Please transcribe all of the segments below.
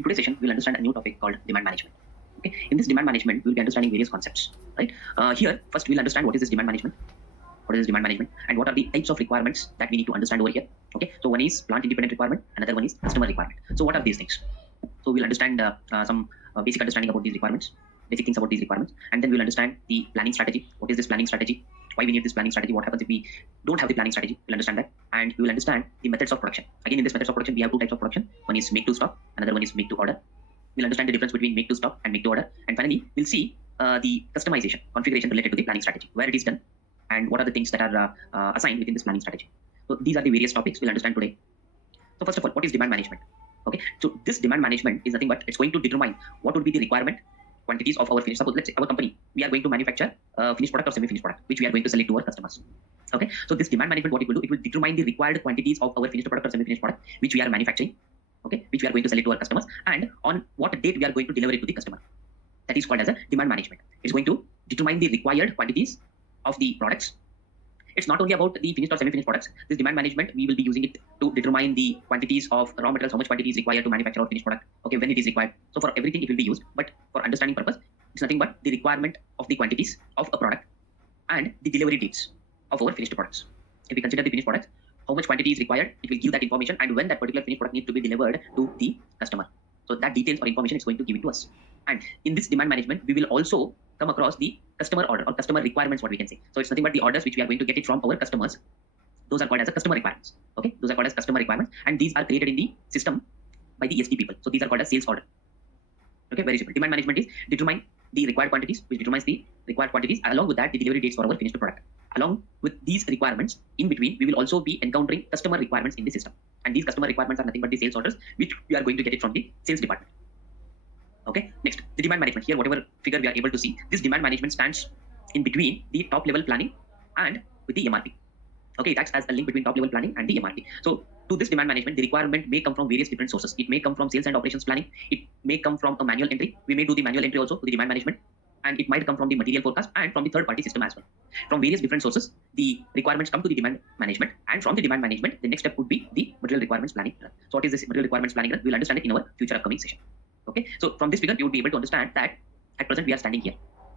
In today's session, we'll understand a new topic called demand management. Okay, in this demand management, we'll be understanding various concepts. Right? Here, first we'll understand what is this demand management. What is this demand management, and what are the types of requirements that we need to understand over here. Okay, so one is plant independent requirement, another one is customer requirement. So what are these things? So we'll understand some basic understanding about these requirements, basic things about these requirements, and then we'll understand the planning strategy. What is this planning strategy? Why we need this planning strategy? What happens if we don't have the planning strategy? We'll understand that, and we will understand the methods of production. Again, in this methods of production, we have two types of production. One is make to stock, another one is make to order. We'll understand the difference between make to stock and make to order, and finally, we'll see the customization, configuration related to the planning strategy, where it is done, and what are the things that are assigned within this planning strategy. So these are the various topics we'll understand today. So first of all, what is demand management? Okay, so this demand management is nothing but it's going to determine what would be the requirement quantities of our finished. Suppose let's say our company, we are going to manufacture finished product or semi-finished product, which we are going to sell it to our customers. Okay, so this demand management, what it will do, it will determine the required quantities of our finished product or semi-finished product, which we are manufacturing. Okay, which we are going to sell it to our customers, and on what date we are going to deliver it to the customer. That is called as a demand management. It's going to determine the required quantities of the products. It's not only about the finished or semi-finished products. This demand management, we will be using it to determine the quantities of raw materials, how much quantity is required to manufacture our finished product. Okay, when it is required. So for everything it will be used, but for understanding purpose, it's nothing but the requirement of the quantities of a product and the delivery dates of our finished products. If we consider the finished products, how much quantity is required, it will give that information, and when that particular finished product needs to be delivered to the customer. So that details or information is going to give it to us. And in this demand management, we will also come across the customer order or customer requirements, what we can say. So it's nothing but the orders which we are going to get it from our customers. Those are called as a customer requirements. Okay, those are called as customer requirements, and these are created in the system by the EST people. So these are called as sales order. Okay, very simple. Demand management is determine the required quantities, which determines the required quantities. Along with that, the delivery dates for our finished product. Along with these requirements, in between, we will also be encountering customer requirements in the system. And these customer requirements are nothing but the sales orders, which we are going to get it from the sales department. Okay, next, the demand management. Here, whatever figure we are able to see, this demand management stands in between the top level planning and with the MRP. Okay, it acts as a link between top level planning and the MRP. So to this demand management, the requirement may come from various different sources. It may come from sales and operations planning. It may come from a manual entry. We may do the manual entry also to the demand management, and it might come from the material forecast and from the third party system as well. From various different sources, the requirements come to the demand management, and from the demand management, the next step would be the material requirements planning. So what is this material requirements planning? We'll understand it in our future upcoming session. Okay, so from this figure, you would be able to understand that at present we are standing here.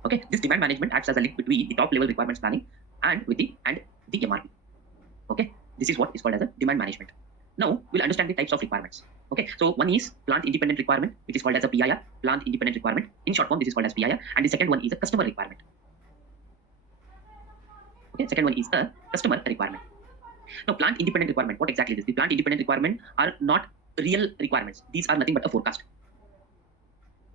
Okay, this demand management acts as a link between the top level requirements planning and with the MRP. Okay, this is what is called as a demand management. Now we'll understand the types of requirements. Okay, so one is plant independent requirement, which is called as a PIR, plant independent requirement. In short form, this is called as PIR, and the second one is a customer requirement. Okay, second one is a customer requirement. Now, plant independent requirement, what exactly is this? The plant independent requirement are not real requirements. These are nothing but a forecast.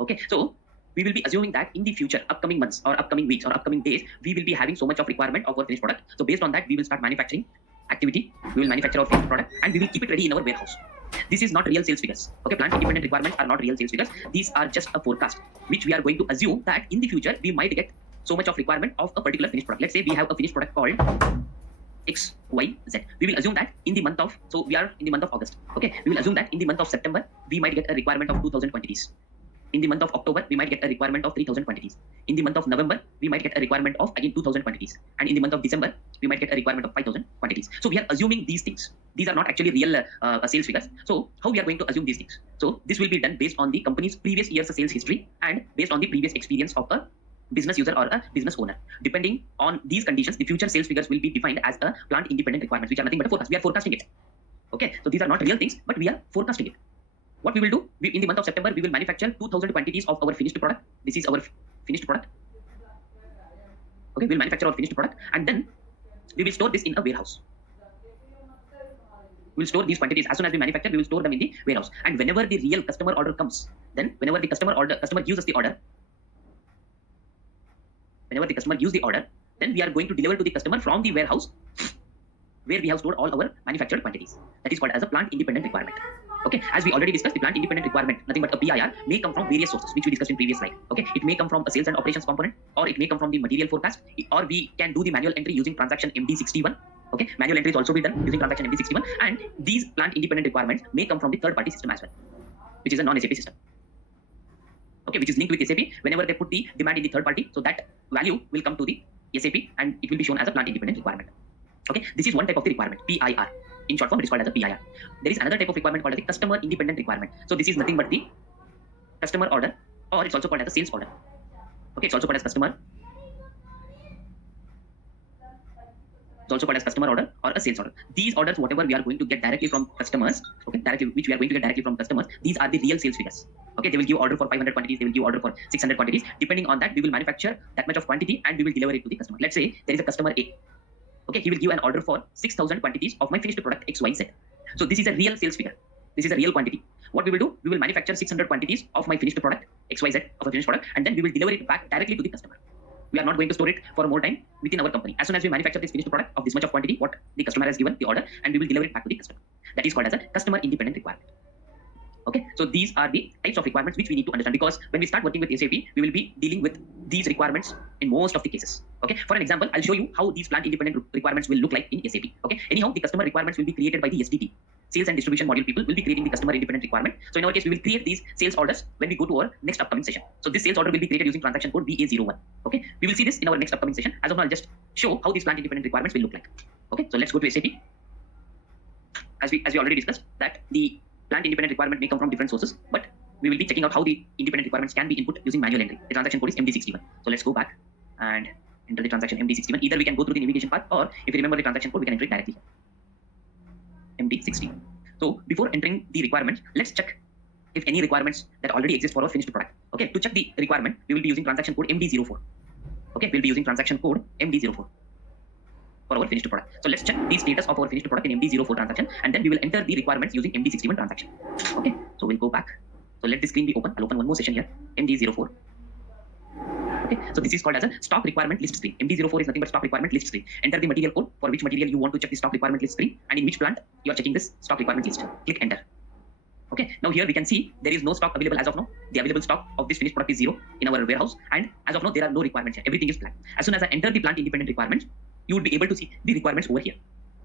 Okay, so we will be assuming that in the future, upcoming months or upcoming weeks or upcoming days, we will be having so much of requirement of our finished product. So based on that, we will start manufacturing activity. We will manufacture our finished product and we will keep it ready in our warehouse. This is not real sales figures. Okay, plant independent requirements are not real sales figures. These are just a forecast, which we are going to assume that in the future, we might get so much of requirement of a particular finished product. Let's say we have a finished product called X, Y, Z. We will assume that in the month of, so we are in the month of August. Okay, we will assume that in the month of September, we might get a requirement of 2,000 quantities. In the month of October, we might get a requirement of 3,000 quantities. In the month of November, we might get a requirement of again 2,000 quantities. And in the month of December, we might get a requirement of 5,000 quantities. So we are assuming these things. These are not actually real sales figures. So how we are going to assume these things? So this will be done based on the company's previous year's sales history and based on the previous experience of a business user or a business owner. Depending on these conditions, the future sales figures will be defined as a plant independent requirements, which are nothing but a forecast. We are forecasting it. Okay, so these are not real things, but we are forecasting it. What we will do, in the month of September, we will manufacture 2,000 quantities of our finished product. This is our finished product. Okay, we'll manufacture our finished product and then we will store this in a warehouse. We'll store these quantities. As soon as we manufacture, we will store them in the warehouse. And whenever the real customer order comes, then whenever the customer gives us the order, then we are going to deliver to the customer from the warehouse where we have stored all our manufactured quantities. That is called as a plant independent requirement. Okay, as we already discussed, the plant independent requirement, nothing but a PIR, may come from various sources, which we discussed in previous slide. Okay, it may come from a sales and operations component, or it may come from the material forecast, or we can do the manual entry using transaction MD61. Okay, manual entry is also be done using transaction MD61, and these plant independent requirements may come from the third party system as well, which is a non-SAP system. Okay, which is linked with SAP. Whenever they put the demand in the third party, so that value will come to the SAP and it will be shown as a plant independent requirement. Okay, this is one type of the requirement, PIR. In short form, it is called as a PIR. There is another type of requirement called as the customer independent requirement. So this is nothing but the customer order, or it's also called as a sales order. Okay, it's also called as customer. It's also called as customer order or a sales order. These orders, whatever we are going to get directly from customers, okay, which we are going to get directly from customers, these are the real sales figures. Okay, they will give order for 500 quantities, they will give order for 600 quantities. Depending on that, we will manufacture that much of quantity and we will deliver it to the customer. Let's say there is a customer A. Okay, he will give an order for 6,000 quantities of my finished product XYZ. So this is a real sales figure. This is a real quantity. What we will do, we will manufacture 600 quantities of my finished product XYZ of a finished product, and then we will deliver it back directly to the customer. We are not going to store it for more time within our company. As soon as we manufacture this finished product of this much of quantity, what the customer has given the order, and we will deliver it back to the customer. That is called as a customer independent requirement. Okay, so these are the types of requirements which we need to understand, because when we start working with SAP, we will be dealing with these requirements in most of the cases. Okay, for an example, I'll show you how these plant independent requirements will look like in SAP. Okay, anyhow, the customer requirements will be created by the SDT. Sales and distribution module people will be creating the customer independent requirement. So in our case, we will create these sales orders when we go to our next upcoming session. So this sales order will be created using transaction code BA01. Okay, we will see this in our next upcoming session. As of now, I'll just show how these plant independent requirements will look like. Okay, so let's go to SAP. As we already discussed, that the plant independent requirement may come from different sources, but we will be checking out how the independent requirements can be input using manual entry. The transaction code is MD61. So let's go back and enter the transaction MD61. Either we can go through the navigation path, or if you remember the transaction code, we can enter it directly. MD60. So before entering the requirements, let's check if any requirements that already exist for our finished product. Okay, to check the requirement, we will be using transaction code MD04. Okay, we'll be using transaction code MD04 for our finished product. So let's check the status of our finished product in MD04 transaction, and then we will enter the requirements using MD61 transaction. Okay, so we'll go back. So let the screen be open. I'll open one more session here, MD04. Okay, so this is called as a stock requirement list screen. MD04 is nothing but stock requirement list screen. Enter the material code for which material you want to check the stock requirement list screen, and in which plant you are checking this stock requirement list. Click enter. Okay, now here we can see there is no stock available as of now. The available stock of this finished product is 0 in our warehouse, and as of now there are no requirements here. Everything is blank. As soon as I enter the plant independent requirements, you will be able to see the requirements over here.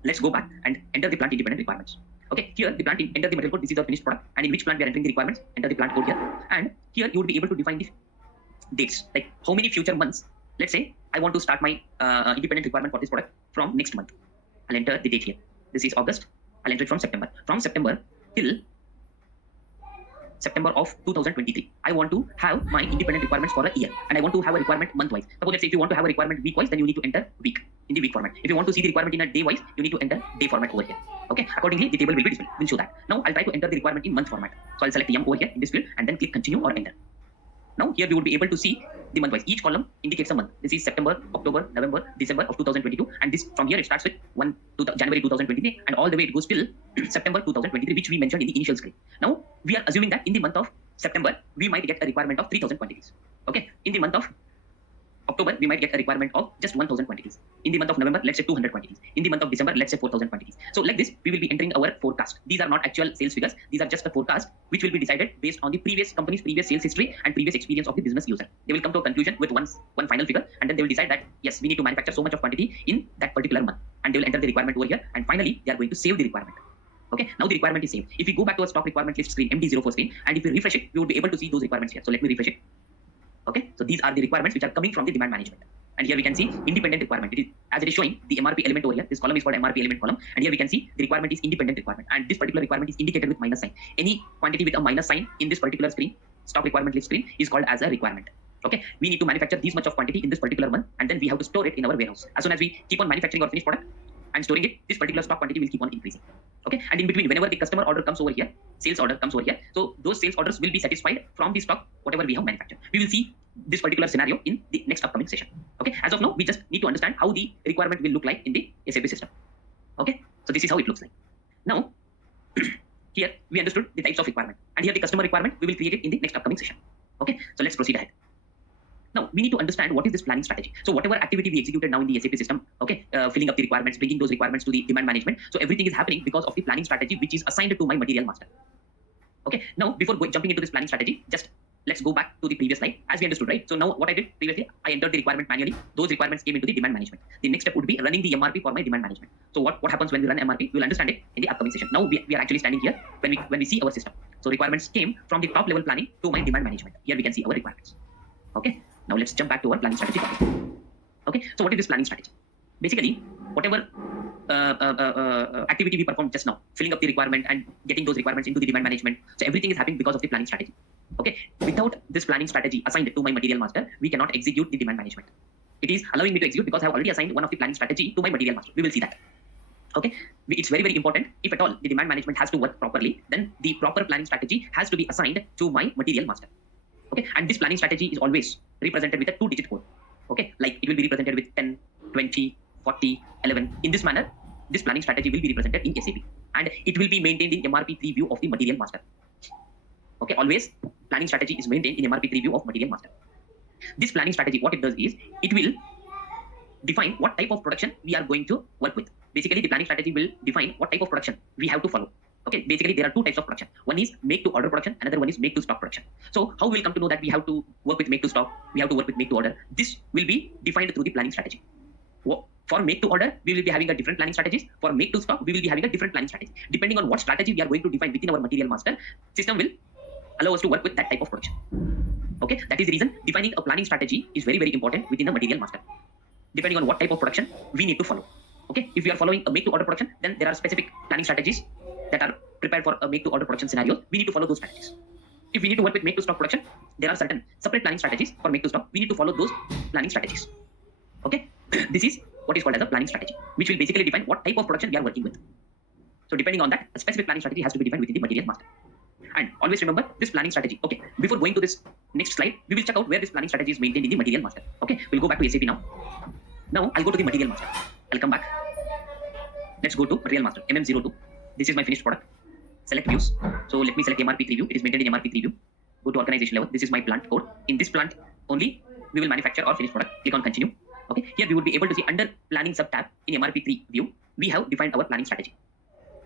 Let's go back and enter the plant independent requirements. Okay, here the plant enter the material code. This is our finished product, and in which plant we are entering the requirements. Enter the plant code here, and here you will be able to define the dates, like how many future months. Let's say I want to start my independent requirement for this product from next month. I'll enter the date here. This is August. I'll enter it from September. From September till September of 2023. I want to have my independent requirements for a year, and I want to have a requirement month-wise. Suppose let's say if you want to have a requirement week-wise, then you need to enter week in the week format. If you want to see the requirement in a day-wise, you need to enter day format over here. Okay, accordingly the table will be displayed. Will show that. Now I'll try to enter the requirement in month format. So I'll select M over here in this field and then click continue or enter. Now here we would be able to see the month wise. Each column indicates a month. This is September, October, November, December of 2022, and this from here it starts with January 2023, and all the way it goes till September 2023, which we mentioned in the initial screen. Now we are assuming that in the month of September we might get a requirement of 3,000 quantities. Okay, in the month of October we might get a requirement of just 1,000 quantities. In the month of November, let's say 200 quantities. In the month of December, let's say 4,000 quantities. So like this, we will be entering our forecast. These are not actual sales figures. These are just the forecast, which will be decided based on the previous company's previous sales history and previous experience of the business user. They will come to a conclusion with one final figure, and then they will decide that yes, we need to manufacture so much of quantity in that particular month, and they will enter the requirement over here, and finally they are going to save the requirement. Okay, now the requirement is saved. If we go back to our stock requirement list screen, MD04 screen, and if we refresh it, we will be able to see those requirements here. So let me refresh it. Okay, so these are the requirements which are coming from the demand management. And here we can see independent requirement. It is as it is showing the MRP element over here. This column is called MRP element column, and here we can see the requirement is independent requirement, and this particular requirement is indicated with minus sign. Any quantity with a minus sign in this particular screen, stock requirement list screen, is called as a requirement. Okay, we need to manufacture this much of quantity in this particular month, and then we have to store it in our warehouse. As soon as we keep on manufacturing our finished product and storing it, this particular stock quantity will keep on increasing. Okay, and in between, whenever the customer order comes over here, sales order comes over here, so those sales orders will be satisfied from the stock whatever we have manufactured. We will see this particular scenario in the next upcoming session. Okay, as of now, we just need to understand how the requirement will look like in the SAP system. Okay, so this is how it looks like. Now, here we understood the types of requirement, and here the customer requirement we will create it in the next upcoming session. Okay, so let's proceed ahead. Now we need to understand what is this planning strategy. So whatever activity we executed now in the SAP system, okay, filling up the requirements, bringing those requirements to the demand management. So everything is happening because of the planning strategy which is assigned to my material master. Okay, now before jumping into this planning strategy, just let's go back to the previous slide as we understood, right? So now what I did previously, I entered the requirement manually. Those requirements came into the demand management. The next step would be running the MRP for my demand management. So what happens when we run MRP? We'll understand it in the upcoming session. Now we are actually standing here when we see our system. So requirements came from the top level planning to my demand management. Here we can see our requirements. Okay, now let's jump back to our planning strategy topic. Okay, so what is this planning strategy? Basically, whatever activity we performed just now, filling up the requirement and getting those requirements into the demand management. So everything is happening because of the planning strategy. Okay, without this planning strategy assigned to my material master, we cannot execute the demand management. It is allowing me to execute because I have already assigned one of the planning strategy to my material master. We will see that. Okay, it's very, very important. If at all the demand management has to work properly, then the proper planning strategy has to be assigned to my material master. Okay, and this planning strategy is always represented with a 2-digit code. Okay, like it will be represented with 10, 20, 40, 11. In this manner, this planning strategy will be represented in SAP, and it will be maintained in MRP3 view of the material master. Okay, always planning strategy is maintained in MRP3 view of material master. This planning strategy, what it does is, it will define what type of production we are going to work with. Basically, the planning strategy will define what type of production we have to follow. Okay, basically there are two types of production. One is make to order production, another one is make to stock production. So how we will come to know that we have to work with make to stock, we have to work with make to order? This will be defined through the planning strategy. For make to order, we will be having a different planning strategies. For make to stock, we will be having a different planning strategy. Depending on what strategy we are going to define within our material master, system will allow us to work with that type of production. Okay, that is the reason defining a planning strategy is very, very important within the material master. Depending on what type of production we need to follow. Okay, if we are following a make to order production, then there are specific planning strategies that are prepared for a make to order production scenario. We need to follow those strategies. If we need to work with make to stock production, there are certain separate planning strategies for make to stock. We need to follow those planning strategies. Okay, this is what is called as a planning strategy, which will basically define what type of production we are working with. So depending on that, a specific planning strategy has to be defined within the material master. And always remember this planning strategy. Okay, before going to this next slide, we will check out where this planning strategy is maintained in the material master. Okay, we'll go back to SAP now. Now I'll go to the material master. I'll come back. Let's go to material master, MM02. This is my finished product. Select views. So let me select MRP3 view. It is maintained in MRP3 view. Go to organization level. This is my plant code. In this plant only, we will manufacture our finished product. Click on continue. Okay, here we would be able to see under planning sub tab in MRP3 view, we have defined our planning strategy.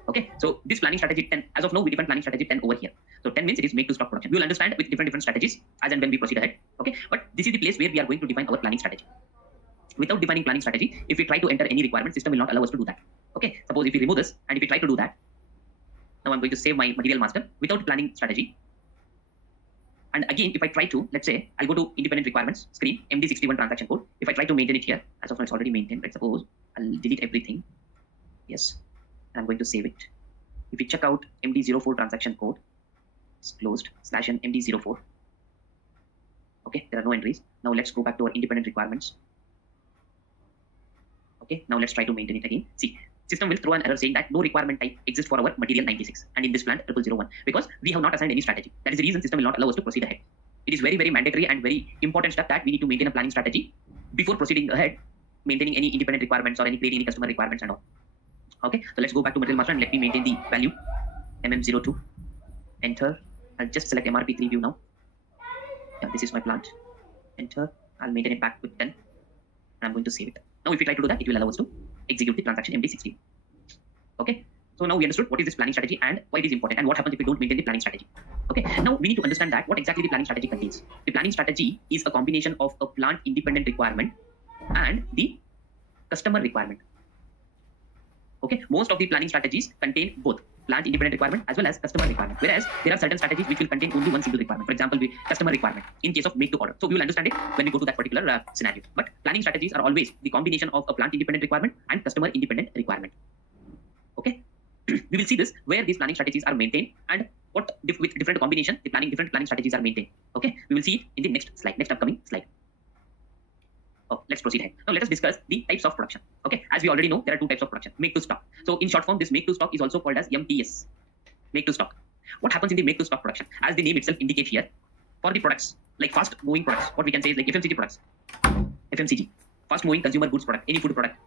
Okay, so this planning strategy 10, as of now, we define planning strategy 10 over here. So 10 means it is make to stock production. We will understand with different strategies as and when we proceed ahead. Okay, but this is the place where we are going to define our planning strategy. Without defining planning strategy, if we try to enter any requirement, system will not allow us to do that. Okay, suppose if we remove this and if we try to do that, now I'm going to save my material master without planning strategy. And again, if I try to, let's say, I'll go to independent requirements screen, MD61 transaction code. If I try to maintain it here, as of now it's already maintained. Let's suppose I'll delete everything. Yes, and I'm going to save it. If we check out MD04 transaction code, it's closed /n MD04. Okay, there are no entries. Now let's go back to our independent requirements. Okay, now let's try to maintain it again. See, system will throw an error saying that no requirement type exists for our material 96 and in this plant 0001 because we have not assigned any strategy. That is the reason system will not allow us to proceed ahead. It is very, very mandatory and very important step that we need to maintain a planning strategy before proceeding ahead, maintaining any independent requirements or creating any customer requirements and all. Okay, so let's go back to material master and let me maintain the value MM02. Enter. I'll just select MRP3 view now. Yeah, this is my plant. Enter. I'll maintain it back with 10. And I'm going to save it. Now, if we try to do that, it will allow us to execute the transaction MD60. Okay. So now we understood what is this planning strategy and why it is important and what happens if we don't maintain the planning strategy. Okay. Now we need to understand that what exactly the planning strategy contains. The planning strategy is a combination of a plant independent requirement and the customer requirement. Okay. Most of the planning strategies contain both plant independent requirement as well as customer requirement. Whereas there are certain strategies which will contain only one single requirement. For example, the customer requirement in case of make to order. So we will understand it when we go to that particular scenario. But planning strategies are always the combination of a plant independent requirement and customer independent requirement. Okay. We will see this where these planning strategies are maintained and what with different combination the different planning strategies are maintained. Okay. We will see it in the next slide, next upcoming slide. Oh, let's proceed ahead. Now let us discuss the types of production. Okay, as we already know, there are two types of production: make to stock. So in short form, this make to stock is also called as MTS, make to stock. What happens in the make to stock production? As the name itself indicates here, for the products like fast moving products, what we can say is like FMCG products, FMCG, fast moving consumer goods product, any food product,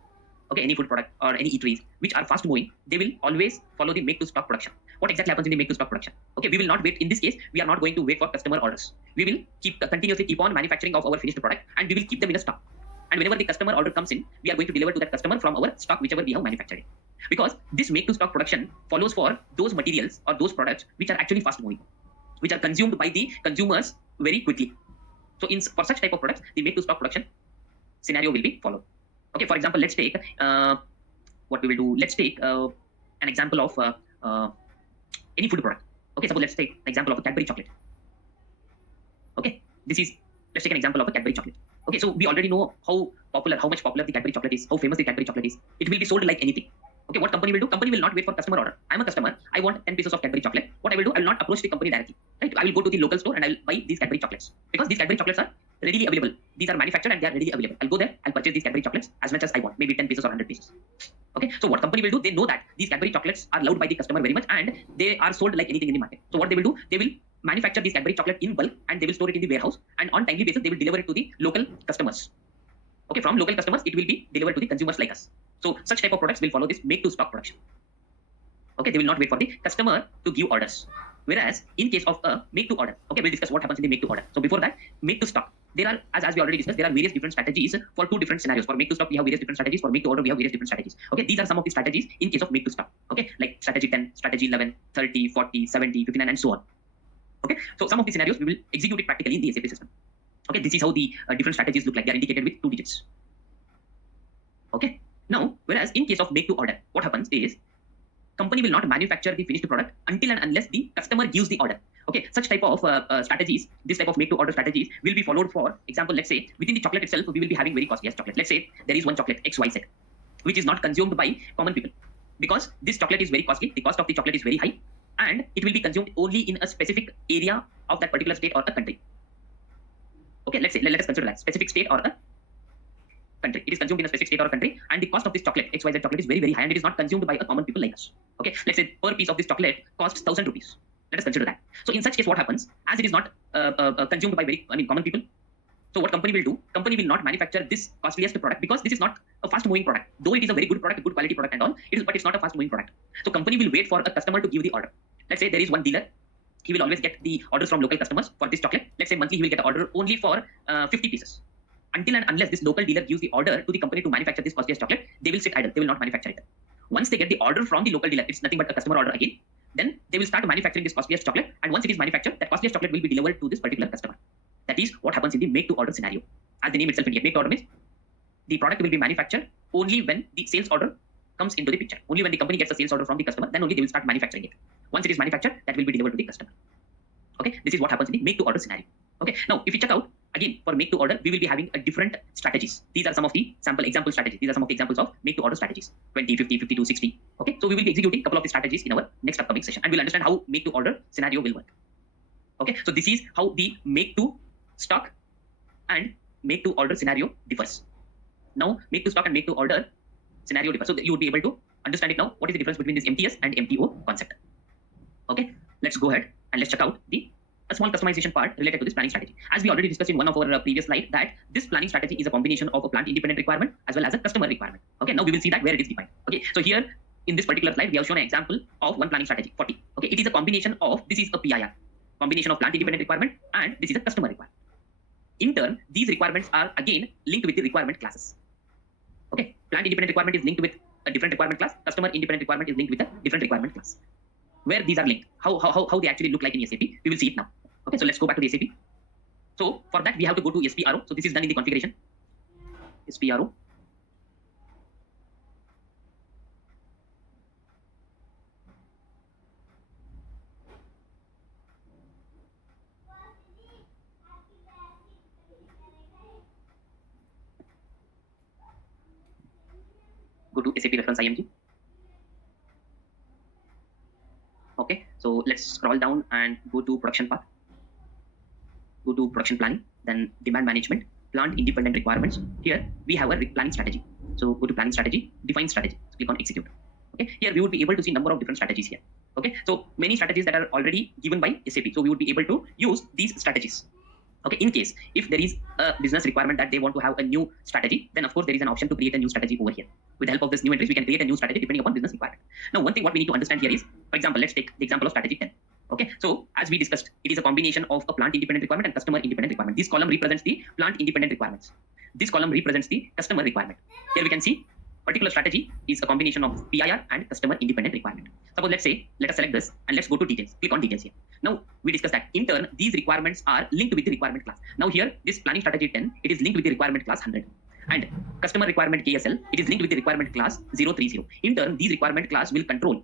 okay, any food product or any eateries which are fast moving, they will always follow the make to stock production. What exactly happens in the make to stock production? Okay, we will not wait. In this case, we are not going to wait for customer orders. We will continuously keep on manufacturing of our finished product and we will keep them in a stock. And whenever the customer order comes in, we are going to deliver to that customer from our stock, whichever we have manufactured. Because this make to stock production follows for those materials or those products which are actually fast moving, which are consumed by the consumers very quickly. So for such type of products, the make to stock production scenario will be followed. Okay, for example, let's take what we will do. Let's take an example of any food product. Okay, suppose let's take an example of a Cadbury chocolate. Okay, let's take an example of a Cadbury chocolate. Okay, so we already know how much popular the Cadbury chocolate is, how famous the Cadbury chocolate is. It will be sold like anything. Okay, what company will do? Company will not wait for customer order. I'm a customer. I want 10 pieces of Cadbury chocolate. What I will do? I will not approach the company directly. Right? I will go to the local store and I will buy these Cadbury chocolates because these Cadbury chocolates are readily available. These are manufactured and they are readily available. I'll go there. I'll purchase these Cadbury chocolates as much as I want, maybe 10 pieces or 100 pieces. Okay, so what company will do? They know that these Cadbury chocolates are loved by the customer very much and they are sold like anything in the market. So what they will do? They will manufacture these Cadbury chocolate in bulk and they will store it in the warehouse, and on timely basis they will deliver it to the local customers. Okay, from local customers it will be delivered to the consumers like us. So such type of products will follow this make to stock production. Okay, they will not wait for the customer to give orders. Whereas in case of a make to order, okay, we'll discuss what happens in the make to order. So before that, make to stock. There are, as we already discussed, there are various different strategies for two different scenarios. For make to stock, we have various different strategies. For make to order, we have various different strategies. Okay, these are some of the strategies in case of make to stock. Okay, like strategy 10, strategy 11, 30, 40, 70, 59, and so on. Okay, so some of the scenarios we will execute it practically in the SAP system. Okay, this is how the different strategies look like. They are indicated with 2 digits. Okay, now, whereas in case of make to order, what happens is company will not manufacture the finished product until and unless the customer gives the order. Okay, such type of strategies, this type of make to order strategies will be followed. For example, let's say within the chocolate itself, we will be having very costly chocolate. Let's say there is one chocolate XYZ, which is not consumed by common people because this chocolate is very costly. The cost of the chocolate is very high, and it will be consumed only in a specific area of that particular state or a country. Okay, let's say let us consider that specific state or a country. It is consumed in a specific state or a country, and the cost of this chocolate XYZ chocolate is very, very high, and it is not consumed by a common people like us. Okay, let's say per piece of this chocolate costs 1,000 rupees. Let us consider that. So in such case, what happens? As it is not consumed by common people, so what company will do? Company will not manufacture this costliest product because this is not a fast-moving product. Though it is a very good product, good quality product and all, but it's not a fast-moving product. So company will wait for a customer to give the order. Let's say there is one dealer. He will always get the orders from local customers for this chocolate. Let's say monthly he will get an order only for 50 pieces. Until and unless this local dealer gives the order to the company to manufacture this costliest chocolate, they will sit idle. They will not manufacture it. Once they get the order from the local dealer, it's nothing but a customer order again. Then they will start manufacturing this costliest chocolate, and once it is manufactured, that costliest chocolate will be delivered to this particular customer. That is what happens in the make to order scenario. As the name itself indicates, make to order means the product will be manufactured only when the sales order comes into the picture. Only when the company gets a sales order from the customer, then only they will start manufacturing it. Once it is manufactured, that will be delivered to the customer. Okay, this is what happens in the make to order scenario. Okay, now if you check out again for make to order, we will be having a different strategies. These are some of the sample example strategies. These are some of the examples of make to order strategies: 20, 50, 52, 60. Okay, so we will be executing a couple of the strategies in our next upcoming session, and we'll understand how make to order scenario will work. Okay, so this is how the make to stock and make to order scenario differs. Now, make to stock and make to order scenario differs. So you would be able to understand it now. What is the difference between this MTS and MTO concept? Okay, let's go ahead and let's check out a small customization part related to this planning strategy. As we already discussed in one of our previous slides, that this planning strategy is a combination of a plant independent requirement as well as a customer requirement. Okay, now we will see that where it is defined. Okay, so here in this particular slide, we have shown an example of one planning strategy, 40. Okay, it is a combination of, this is a PIR, combination of plant independent requirement, and this is a customer requirement. In turn, these requirements are again linked with the requirement classes. Okay, plant independent requirement is linked with a different requirement class, customer independent requirement is linked with a different requirement class. Where these are linked, how they actually look like in SAP, we will see it now. Okay, so let's go back to the SAP. So for that, we have to go to SPRO. So this is done in the configuration. SPRO. Go to SAP reference IMG. Okay, so let's scroll down and go to production path. Go to production planning, then demand management, plant independent requirements. Here we have a planning strategy. So go to planning strategy, define strategy, click on execute. Okay, here we would be able to see number of different strategies here. Okay, so many strategies that are already given by SAP. So we would be able to use these strategies. Okay, in case if there is a business requirement that they want to have a new strategy, then of course there is an option to create a new strategy over here. With the help of this new entries, we can create a new strategy depending upon business requirement. Now, one thing what we need to understand here is, for example, let's take the example of strategy 10. Okay, so as we discussed, it is a combination of a plant independent requirement and customer independent requirement. This column represents the plant independent requirements. This column represents the customer requirement. Here we can see particular strategy is a combination of PIR and customer independent requirement. Suppose let's say, let us select this and let's go to details. Click on details here. Now we discussed that in turn, these requirements are linked with the requirement class. Now here, this planning strategy 10, it is linked with the requirement class 100. And customer requirement KSL, it is linked with the requirement class 030. In turn, these requirement class will control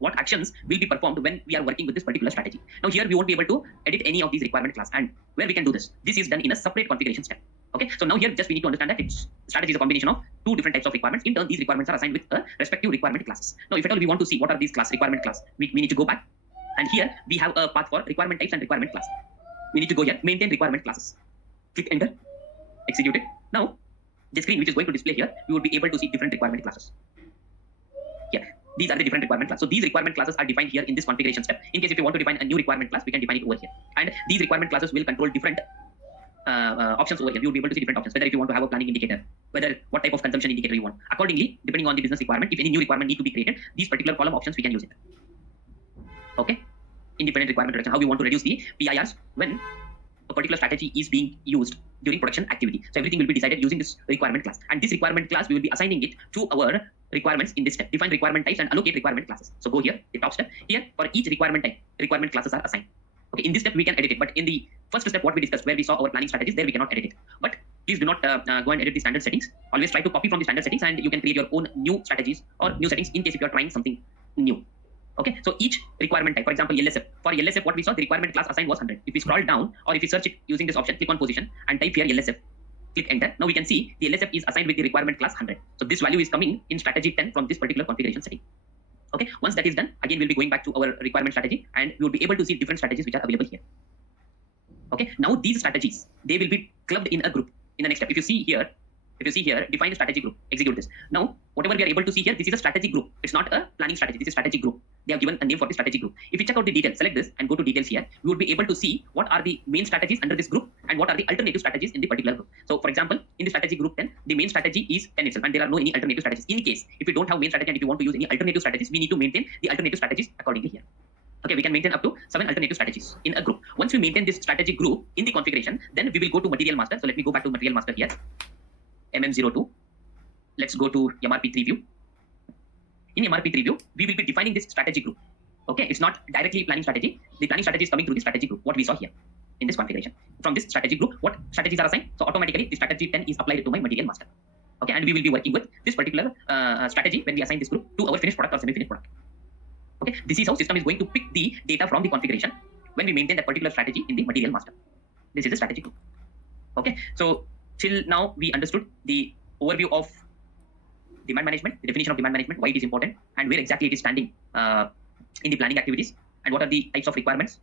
what actions will be performed when we are working with this particular strategy. Now here we won't be able to edit any of these requirement class, and where we can do this. This is done in a separate configuration step. Okay, so now here just we need to understand that it's strategy is a combination of two different types of requirements. In turn, these requirements are assigned with a respective requirement classes. Now, if at all we want to see what are these requirement class, we need to go back, and here we have a path for requirement types and requirement class. We need to go here, maintain requirement classes. Click enter, execute it. Now, the screen which is going to display here, you will be able to see different requirement classes. Here, these are the different requirement classes. So these requirement classes are defined here in this configuration step. In case if you want to define a new requirement class, we can define it over here. And these requirement classes will control different options over here. You will be able to see different options, whether if you want to have a planning indicator, whether what type of consumption indicator you want. Accordingly, depending on the business requirement, if any new requirement need to be created, these particular column options we can use it. Okay, independent requirement reduction, how we want to reduce the PIRs when a particular strategy is being used during production activity. So everything will be decided using this requirement class, and this requirement class we will be assigning it to our requirements in this step. Define requirement types and allocate requirement classes. So go here, the top step. Here for each requirement type, requirement classes are assigned. Okay, in this step we can edit it, but in the first step what we discussed, where we saw our planning strategies, there we cannot edit it. But please do not go and edit the standard settings. Always try to copy from the standard settings, and you can create your own new strategies or new settings in case if you are trying something new. Okay, so each requirement type, for example, LSF. For LSF, what we saw, the requirement class assigned was 100. If we scroll down, or if we search it using this option, click on position and type here LSF. Click enter. Now we can see the LSF is assigned with the requirement class 100. So this value is coming in strategy 10 from this particular configuration setting. Okay, once that is done, again we'll be going back to our requirement strategy, and we will be able to see different strategies which are available here. Okay, now these strategies, they will be clubbed in a group in the next step. If you see here, define a strategy group, execute this. Now, whatever we are able to see here, this is a strategy group. It's not a planning strategy. This is strategy group. They have given a name for the strategy group. If you check out the details, select this and go to details here, we would be able to see what are the main strategies under this group and what are the alternative strategies in the particular group. So, for example, in the strategy group 10, the main strategy is 10 itself, and there are no any alternative strategies. In case if you don't have main strategy and if you want to use any alternative strategies, we need to maintain the alternative strategies accordingly here. Okay, we can maintain up to 7 alternative strategies in a group. Once we maintain this strategy group in the configuration, then we will go to material master. So let me go back to material master here. MM02. Let's go to MRP3 view. In MRP3 view, we will be defining this strategy group. Okay, it's not directly planning strategy. The planning strategy is coming through the strategy group, what we saw here in this configuration. From this strategy group, what strategies are assigned? So automatically, the strategy 10 is applied to my material master. Okay, and we will be working with this particular strategy when we assign this group to our finished product or semi-finished product. Okay, this is how system is going to pick the data from the configuration when we maintain that particular strategy in the material master. This is the strategy group. Okay, so till now we understood the overview of demand management, the definition of demand management, why it is important, and where exactly it is standing in the planning activities, and what are the types of requirements,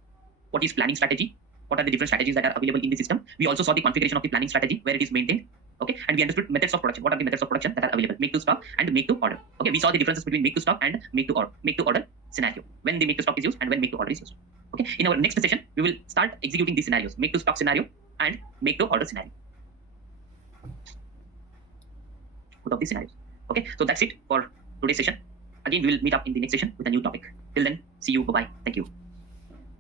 what is planning strategy, what are the different strategies that are available in the system. We also saw the configuration of the planning strategy, where it is maintained. Okay, and we understood methods of production. What are the methods of production that are available? Make to stock and make to order. Okay, we saw the differences between make to stock and make to order scenario. When the make to stock is used and when make to order is used. Okay, in our next session, we will start executing these scenarios: make to stock scenario and make to order scenario. Both of these scenarios. Okay, so that's it for today's session. Again, we will meet up in the next session with a new topic. Till then, see you. Bye bye. Thank you.